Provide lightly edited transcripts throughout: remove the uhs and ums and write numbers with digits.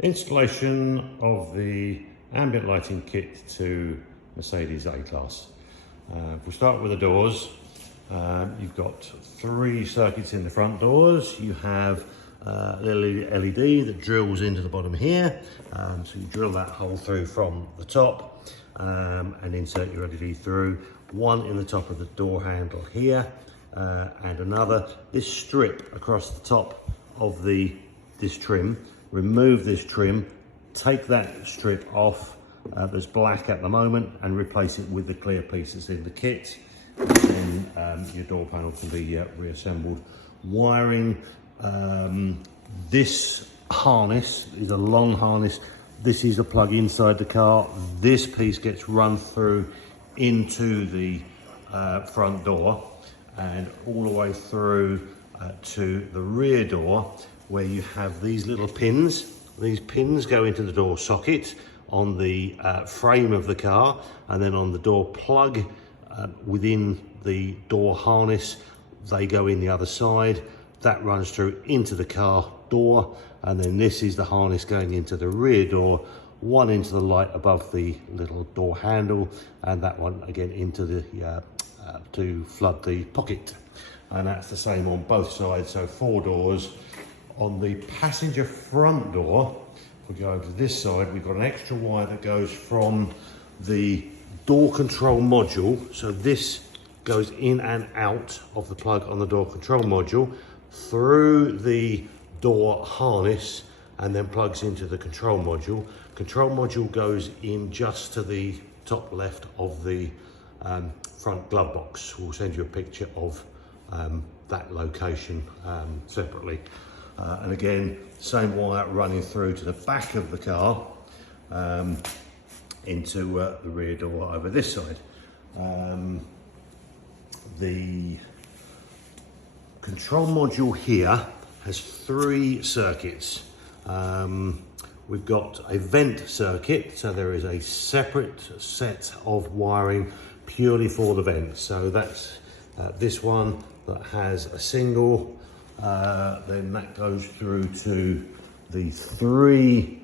Installation of the ambient lighting kit to Mercedes A-Class. We'll start with the doors. You've got 3 circuits in the front doors. You have a little LED that drills into the bottom here. So you drill that hole through from the top and insert your LED through. One in the top of the door handle here and another. This strip across the top of this trim. Remove this trim, take that strip off that's black at the moment and replace it with the clear piece that's in the kit. And then your door panel can be reassembled. Wiring, this harness is a long harness. This is a plug inside the car. This piece gets run through into the front door and all the way through to the rear door, where you have these little pins. These pins go into the door socket on the frame of the car, and then on the door plug within the door harness, they go in the other side. That runs through into the car door, and then this is the harness going into the rear door, one into the light above the little door handle, and that one again into the to flood the pocket. And that's the same on both sides, so 4 doors. On the passenger front door, if we go over to this side, we've got an extra wire that goes from the door control module. So this goes in and out of the plug on the door control module, through the door harness, and then plugs into the control module. Control module goes in just to the top left of the front glove box. We'll send you a picture of that location separately. And again, same wire running through to the back of the car into the rear door over this side. The control module here has 3 circuits. We've got a vent circuit, so there is a separate set of wiring purely for the vents. So that's this one that has a single. Then that goes through to the 3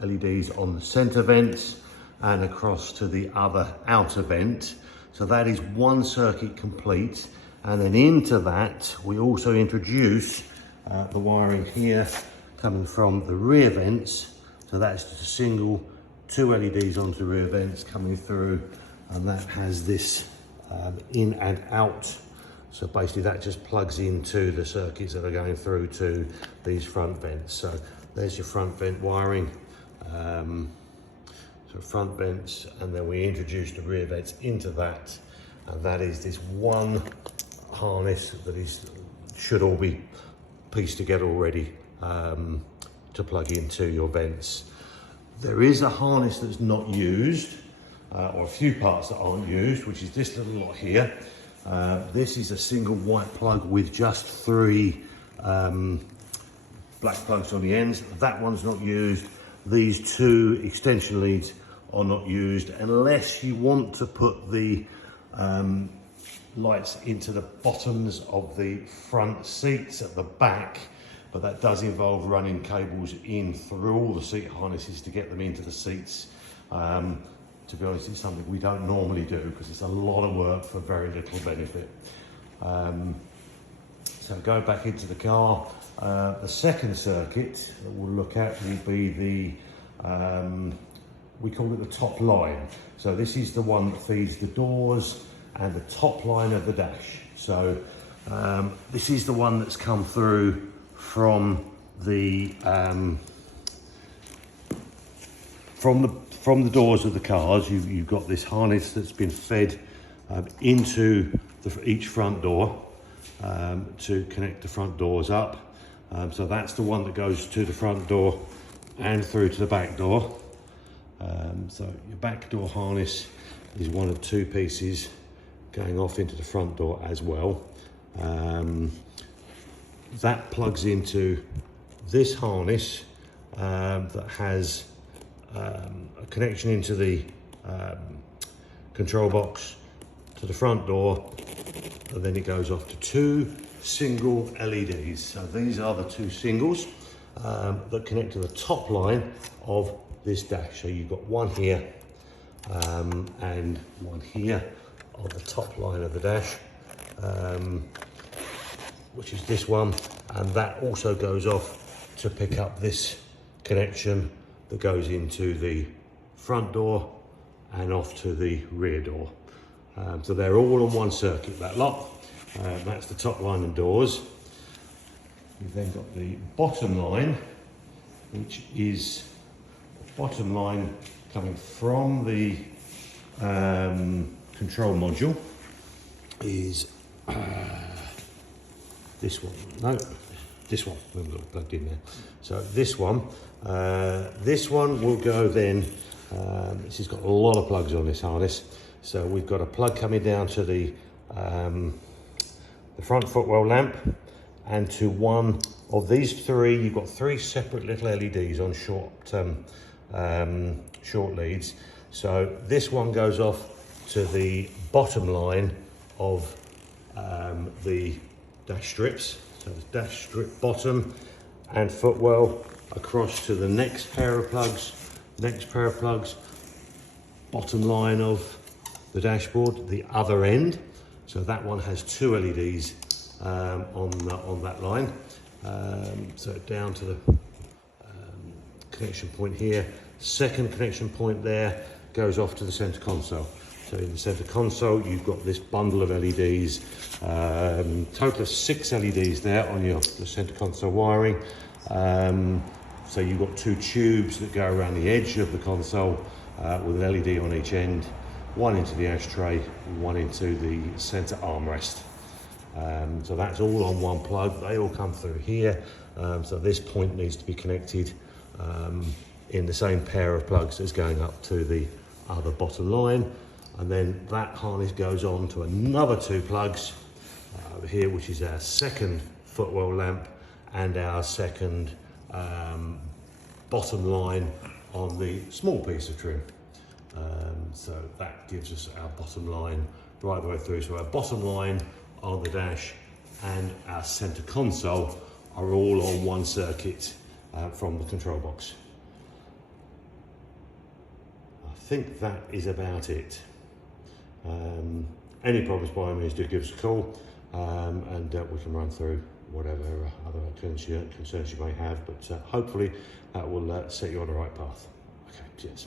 LEDs on the center vents and across to the other outer vent. So that is 1 circuit complete. And then into that, we also introduce the wiring here coming from the rear vents. So that's just a single 2 LEDs onto the rear vents coming through, and that has this in and out. So basically that just plugs into the circuits that are going through to these front vents. So there's your front vent wiring. So front vents, and then we introduce the rear vents into that. And that is this one harness that should all be pieced together already to plug into your vents. There is a harness that's not used, or a few parts that aren't used, which is this little lot here. This is a single white plug with just 3 black plugs on the ends. That one's not used. These 2 extension leads are not used, unless you want to put the lights into the bottoms of the front seats at the back, but that does involve running cables in through all the seat harnesses to get them into the seats. To be honest, it's something we don't normally do because it's a lot of work for very little benefit. So go back into the car. The second circuit that we'll look at will be the, we call it the top line. So this is the one that feeds the doors and the top line of the dash. So this is the one that's come through from the doors of the cars. You've got this harness that's been fed into each front door to connect the front doors up. So that's the one that goes to the front door and through to the back door. So your back door harness is one of 2 pieces going off into the front door as well. That plugs into this harness that has a connection into the control box to the front door, and then it goes off to 2 single LEDs. So these are the 2 singles. that connect to the top line of this dash. So you've got one here and one here on the top line of the dash, which is this one, and that also goes off to pick up this connection that goes into the front door and off to the rear door. So they're all on one circuit, that lot. That's the top line and doors. We've then got the bottom line, which is bottom line coming from the control module, is this one. No, this one. We've got it plugged in there. So this one will go then. This has got a lot of plugs on this harness. So we've got a plug coming down to the front footwell lamp, and to one of these three. You've got three separate little LEDs on short leads. So this one goes off to the bottom line of the dash strips. So it's dash strip bottom and footwell across to the next pair of plugs. Bottom line of the dashboard, the other end. So that one has two LEDs on that line. So down to the connection point here. Second connection point there goes off to the center console. So in the center console, you've got this bundle of LEDs, total of 6 LEDs there on the center console wiring. So you've got 2 tubes that go around the edge of the console with an LED on each end, one into the ashtray, one into the center armrest. So that's all on one plug. They all come through here. So this point needs to be connected in the same pair of plugs as going up to the other bottom line. And then that harness goes on to another 2 plugs over here, which is our second footwell lamp and our second bottom line on the small piece of trim. So that gives us our bottom line right the way through. So our bottom line on the dash and our center console are all on one circuit from the control box. I think that is about it. Any problems, by all means, do give us a call, and we can run through whatever other concerns you may have, but hopefully that will set you on the right path. Okay, cheers.